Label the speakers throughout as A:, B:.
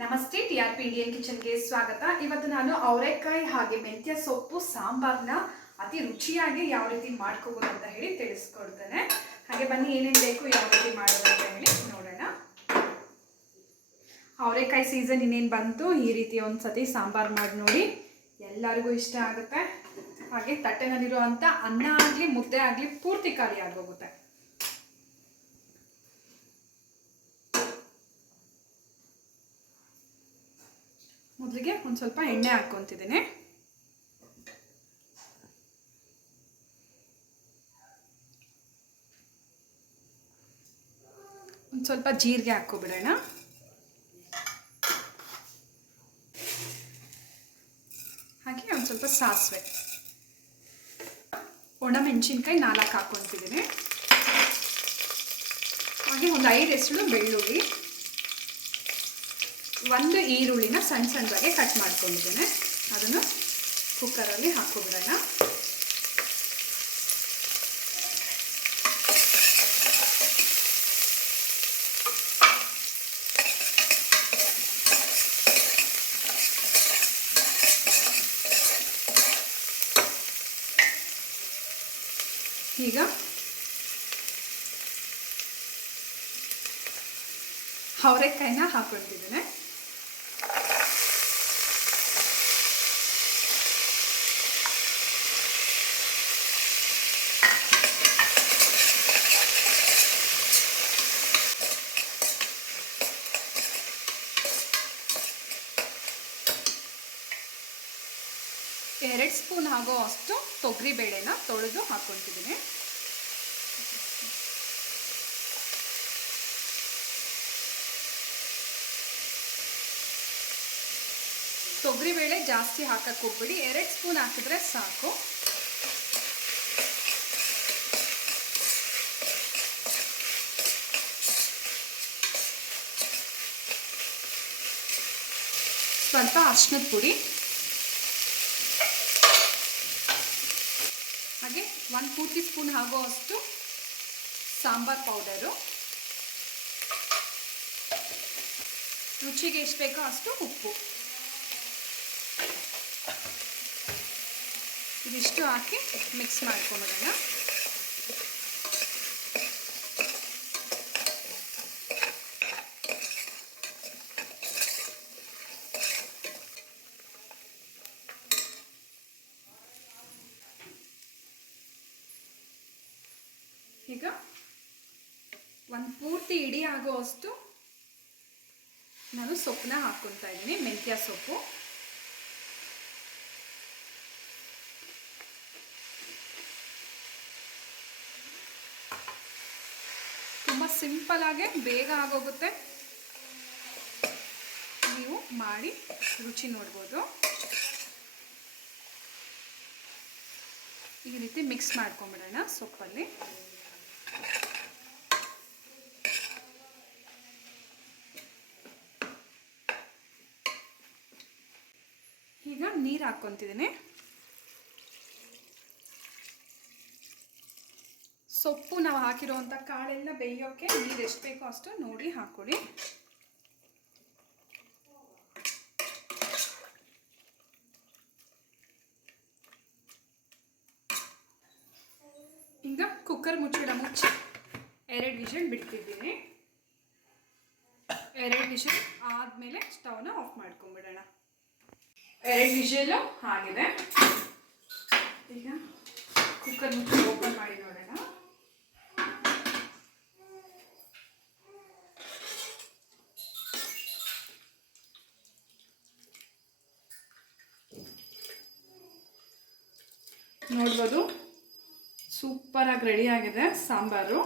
A: ನಮಸ್ತೆ T R P Indian ಕಿಚನ್ಗೆ ಸ್ವಾಗತ. ಇವತ್ತು ನಾನು ಅವರೆಕಾಯಿ ಹಾಗೆ ಮೆಂತ್ಯ ಸೊಪ್ಪು, ಸಾಂಬಾರ್ನ ಅತಿ ರುಚಿಯಾಗಿ ಯಾವ ರೀತಿ ಮಾಡ್ಕೋಬೋದು ಅಂತ ಹೇಳಿ ತಿಳಿಸ್ಕೊಡ್ತೇನೆ. ಹಾಗೆ ಬನ್ನಿ, ಏನೇನು ಬೇಕು, ಯಾವ ರೀತಿ ಮಾಡೋದು ಅಂತ ಹೇಳಿ ನೋಡೋಣ. ಅವರೆಕಾಯಿ ಸೀಸನ್ ಇನ್ನೇನು ಬಂತು, ಈ ರೀತಿ ಒಂದು ಸಾಂಬಾರು ಮಾಡಿ ನೋಡಿ. ಎಲ್ಲರಿಗೂ ಇಷ್ಟ ಆಗುತ್ತೆ. ಹಾಗೆ ತಟ್ಟೆನಲ್ಲಿರುವಂಥ ಅನ್ನ ಆಗಲಿ, ಮುದ್ದೆ ಆಗಲಿ ಪೂರ್ತಿ ಖಾಲಿ ಆಗೋಗುತ್ತೆ ಮೊದಲಿಗೆ ಒಂದು ಸ್ವಲ್ಪ ಎಣ್ಣೆ ಹಾಕ್ಕೊತಿದ್ದೀನಿ. ಒಂದು ಸ್ವಲ್ಪ ಜೀರಿಗೆ ಹಾಕ್ಕೊಬಿಡೋಣ. ಹಾಗೆ ಒಂದು ಸ್ವಲ್ಪ ಸಾಸಿವೆ. ಒಣಮೆಣಸಿನ್ಕಾಯಿ ನಾಲ್ಕು ಹಾಕ್ಕೊತಿದ್ದೀನಿ. ಹಾಗೆ ಒಂದು ಐದು ಹೆಸರು ಬೆಳ್ಳುಳ್ಳಿ. ಒಂದು ಈರುಳ್ಳಿನ ಸಣ್ಣ ಸಣ್ಣದಾಗೆ ಕಟ್ ಮಾಡ್ಕೊಂಡಿದ್ದೇನೆ. ಅದನ್ನು ಕುಕ್ಕರಲ್ಲಿ ಹಾಕೋಬಿಡೋಣ ಈಗ ಅವರೆಕಾಯಿನ ಹಾಕೊಂಡಿದ್ದೇನೆ ಎರಡು ಸ್ಪೂನ್ ಆಗೋ ಅಷ್ಟು ತೊಗರಿ ಬೇಳೆನ ತೊಳೆದು ಹಾಕ್ಕೊತಿದ್ದೀನಿ ತೊಗರಿಬೇಳೆ ಜಾಸ್ತಿ ಹಾಕಕ್ಕೆ ಹೋಗ್ಬಿಡಿ. ಎರಡು ಸ್ಪೂನ್ ಹಾಕಿದ್ರೆ ಸಾಕು. ಸ್ವಲ್ಪ ಅರ್ಶಿನದ ಪುಡಿ ಹಾಗೆ ಒಂದು ಪೂರ್ತಿ ಸ್ಪೂನ್ ಆಗೋ ಅಷ್ಟು ಸಾಂಬಾರ್ ಪೌಡರು ರುಚಿಗೆ ಎಷ್ಟು ಬೇಕೋ ಅಷ್ಟು ಉಪ್ಪು. ಇದಿಷ್ಟು ಹಾಕಿ ಮಿಕ್ಸ್ ಮಾಡ್ಕೊಂಬಿಡೋಣ ಈಗ ಒಂದು ಪೂರ್ತಿ ಇಡೀ ಆಗೋ ಅಷ್ಟು ನಾನು ಸೊಪ್ಪನ್ನ ಹಾಕ್ಕೊತಾ ಇದ್ದೀನಿ, ಮೆಂತ್ಯ ಸೊಪ್ಪು. ತುಂಬ ಸಿಂಪಲ್ ಆಗಿ ಬೇಗ ಆಗೋಗುತ್ತೆ. ನೀವು ಮಾಡಿ ರುಚಿ ನೋಡ್ಬೋದು. ಈ ರೀತಿ ಮಿಕ್ಸ್ ಮಾಡ್ಕೊಂಬಿಡೋಣ ಸೊಪ್ಪಲ್ಲಿ. ಈಗ ನೀರು ಹಾಕ್ಕೊತಿದ್ದೀನಿ ಸೊಪ್ಪು ನಾವು ಹಾಕಿರೋವಂಥ ಕಾಳೆಲ್ಲ ಬೇಯೋಕ್ಕೆ ನೀರು ಎಷ್ಟು ಬೇಕೋ ಅಷ್ಟು ನೋಡಿ ಹಾಕ್ಕೊಡಿ ಈಗ ಕುಕ್ಕರ್ ಮುಚ್ಚಿಡ ಮುಚ್ಚಿ ಎರಡು ವಿಷಲ್ ಬಿಡ್ತಿದ್ದೀನಿ. ಎರಡು ವಿಷಲ್ ಆದಮೇಲೆ ಸ್ಟವ್ನ ಆಫ್ ಮಾಡ್ಕೊಂಬಿಡೋಣ. ಎರಡು ವಿಷಲು ಆಗಿದೆ ಈಗ ಕುಕ್ಕರ್ ಮುಚ್ಚಿ ಓಪನ್ ಮಾಡಿ ನೋಡೋಣ ನೋಡ್ಬೋದು. ಸೂಪರಾಗಿ ರೆಡಿ ಆಗಿದೆ ಸಾಂಬಾರು.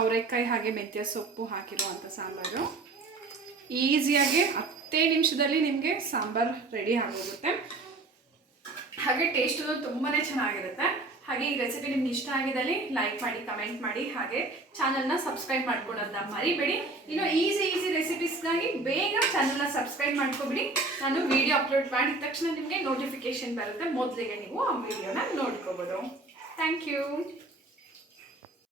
A: ಅವರೆಕಾಯಿ ಹಾಗೆ ಮೆಂತ್ಯ ಸೊಪ್ಪು ಹಾಕಿರುವಂಥ ಸಾಂಬಾರು. ಈಸಿಯಾಗಿ ಹತ್ತೇ ನಿಮಿಷದಲ್ಲಿ ನಿಮಗೆ ಸಾಂಬಾರ್ ರೆಡಿ ಆಗೋಗುತ್ತೆ. ಹಾಗೆ ಟೇಸ್ಟ್ ತುಂಬಾ ಚೆನ್ನಾಗಿರುತ್ತೆ. ಹಾಗೆ ಈ ರೆಸಿಪಿ ನಿಮ್ಗೆ ಇಷ್ಟ ಆಗಿದ್ದಲ್ಲಿ ಲೈಕ್ ಮಾಡಿ ಕಮೆಂಟ್ ಮಾಡಿ, ಹಾಗೆ ಚಾನಲ್ನ ಸಬ್ಸ್ಕ್ರೈಬ್ ಮಾಡ್ಕೊಡೋದನ್ನ ಮರಿಬೇಡಿ. ಇನ್ನು ಈಸಿ ಈಸಿ ರೆಸಿಪೀಸ್ಗಾಗಿ ಬೇಗ ಚಾನಲ್ನ ಸಬ್ಸ್ಕ್ರೈಬ್ ಮಾಡ್ಕೊಬಿಡಿ. ನಾನು ವಿಡಿಯೋ ಅಪ್ಲೋಡ್ ಮಾಡಿದ ತಕ್ಷಣ ನಿಮಗೆ ನೋಟಿಫಿಕೇಶನ್ ಬರುತ್ತೆ. ಮೊದಲಿಗೆ ನೀವು ಆ ವಿಡಿಯೋನ ನೋಡ್ಕೋಬೋದು. Thank you